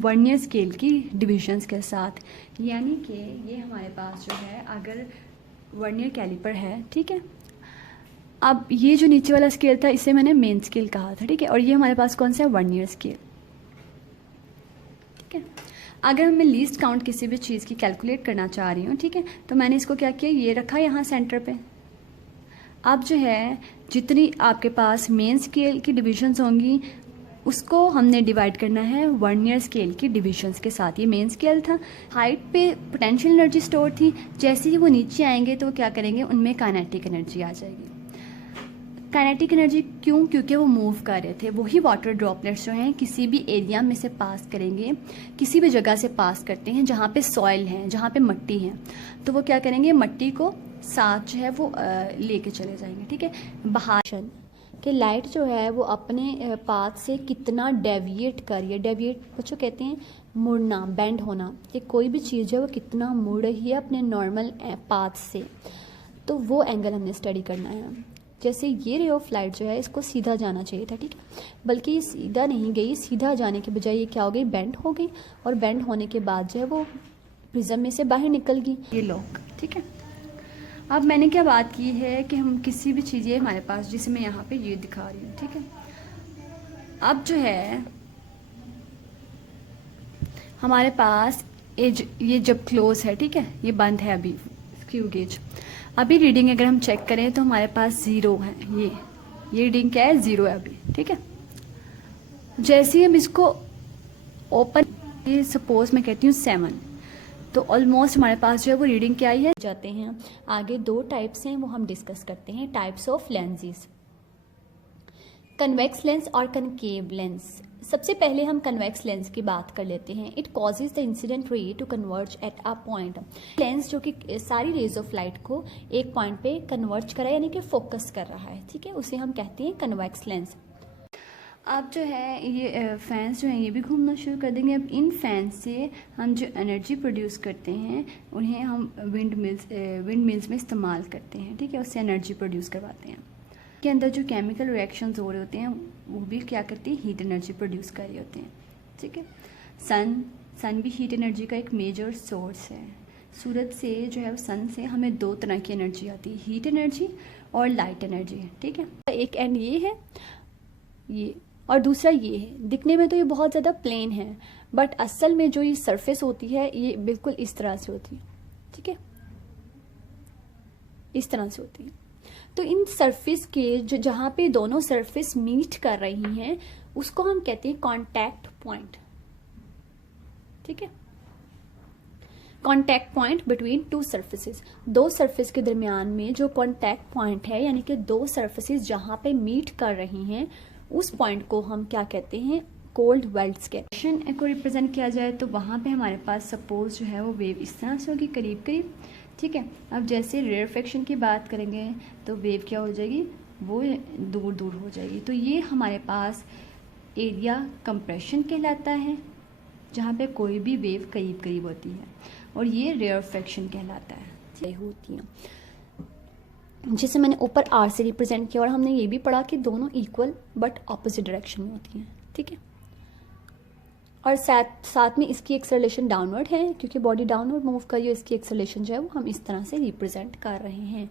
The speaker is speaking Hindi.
वर्नियर स्केल की डिविजन्स के साथ, यानी कि ये हमारे पास जो है अगर वर्नियर कैलिपर है, ठीक है। अब ये जो नीचे वाला स्केल था इसे मैंने मेन स्केल कहा था, ठीक है। और ये हमारे पास कौन सा है, वर्नियर स्केल, ठीक है। अगर मैं लीस्ट काउंट किसी भी चीज़ की कैलकुलेट करना चाह रही हूँ, ठीक है, तो मैंने इसको क्या किया, ये रखा यहाँ सेंटर पे। अब जो है जितनी आपके पास मेन स्केल की डिविजन्स होंगी उसको हमने डिवाइड करना है वर्नियर स्केल की डिविजन्स के साथ। ये मेन स्केल था, हाइट पे पोटेंशियल एनर्जी स्टोर थी, जैसे ही वो नीचे आएंगे तो क्या करेंगे, उनमें काइनेटिक एनर्जी आ जाएगी। काइनेटिक एनर्जी क्यों, क्योंकि वो मूव कर रहे थे। वही वाटर ड्रॉपलेट्स जो हैं किसी भी एरिया में से पास करेंगे, किसी भी जगह से पास करते हैं जहाँ पे सॉइल है, जहाँ पे मट्टी है, तो वो क्या करेंगे, मट्टी को साथ जो है वो लेके चले जाएंगे, ठीक है। बाहर कि लाइट जो है वो अपने पाथ से कितना डेविएट कर रही है, डेविएट बच्चों कहते हैं मुड़ना, बेंड होना, कि कोई भी चीज़ है वो कितना मुड़ रही है अपने नॉर्मल पाथ से, तो वो एंगल हमने स्टडी करना है। जैसे ये रे ऑफ लाइट जो है इसको सीधा जाना चाहिए था, ठीक है, बल्कि ये सीधा नहीं गई, सीधा जाने के बजाय ये क्या हो गई, बेंड हो गई, और बेंड होने के बाद जो है वो प्रिज्म में से बाहर निकल गई, ये लॉक, ठीक है। अब मैंने क्या बात की है कि हम किसी भी चीज़ ये हमारे पास, जिसे मैं यहाँ पे ये दिखा रही हूँ, ठीक है। अब जो है हमारे पास ये जब क्लोज है, ठीक है, ये बंद है अभी स्क्रू गेज। अभी रीडिंग अगर हम चेक करें तो हमारे पास 0 है, ये रीडिंग क्या है, 0 है अभी, ठीक है। जैसे ही हम इसको ओपन, ये सपोज मैं कहती हूँ 7, तो ऑलमोस्ट हमारे पास जो है वो रीडिंग क्या आई है, जाते हैं आगे। 2 टाइप्स हैं वो हम डिस्कस करते हैं, types of lenses, convex lens और कनकेव लेंस। सबसे पहले हम कन्वेक्स लेंस की बात कर लेते हैं। It causes the incident ray to converge at a point. Lens जो कि सारी रेज ऑफ लाइट को एक पॉइंट पे कन्वर्ज कर रहा है, यानी कि फोकस कर रहा है, ठीक है, उसे हम कहते हैं कन्वेक्स लेंस। अब जो है ये फैंस जो हैं ये भी घूमना शुरू कर देंगे। अब इन फैंस से हम जो एनर्जी प्रोड्यूस करते हैं उन्हें हम विंड मिल्स में इस्तेमाल करते हैं, ठीक है, उससे एनर्जी प्रोड्यूस करवाते हैं। के अंदर जो केमिकल रिएक्शंस हो रहे होते हैं वो भी क्या करती है, हीट एनर्जी प्रोड्यूस कर रहे होते हैं, ठीक है। सन भी हीट एनर्जी का एक मेजर सोर्स है। सूरज से जो है सन से हमें 2 तरह की एनर्जी आती है, हीट एनर्जी और लाइट एनर्जी, ठीक है। एक एंड ये है, ये, और दूसरा ये है। दिखने में तो ये बहुत ज़्यादा प्लेन है, बट असल में जो ये सरफेस होती है ये बिल्कुल इस तरह से होती है, ठीक है, इस तरह से होती है। तो इन सरफेस के जो जहाँ पे दोनों सरफेस मीट कर रही हैं उसको हम कहते हैं कॉन्टैक्ट पॉइंट, ठीक है, contact point between 2 surfaces. 2 surface के दरमियान में जो कॉन्टैक्ट पॉइंट है, यानी कि 2 सरफेसिस जहाँ पे मीट कर रही हैं, उस पॉइंट को हम क्या कहते हैं, कोल्ड वेल्ट्स के को रिप्रेजेंट किया जाए तो वहाँ पे हमारे पास सपोज जो है वो वेव इस तरह से होगी, करीब करीब, ठीक है। अब जैसे रेयरफेक्शन की बात करेंगे तो वेव क्या हो जाएगी, वो दूर दूर हो जाएगी। तो ये हमारे पास एरिया कंप्रेशन कहलाता है, जहाँ पे कोई भी वेव करीब करीब होती है, और ये रेयरफेक्शन कहलाता है, होती हैं, जिसे मैंने ऊपर आर से रिप्रेजेंट किया। और हमने ये भी पढ़ा कि दोनों इक्वल बट ऑपोजिट डायरेक्शन में होती हैं, ठीक है। और साथ में इसकी एक्सेलरेशन डाउनवर्ड है, क्योंकि बॉडी डाउनवर्ड मूव कर रही है, इसकी एक्सेलरेशन जो है वो हम इस तरह से रिप्रेजेंट कर रहे हैं।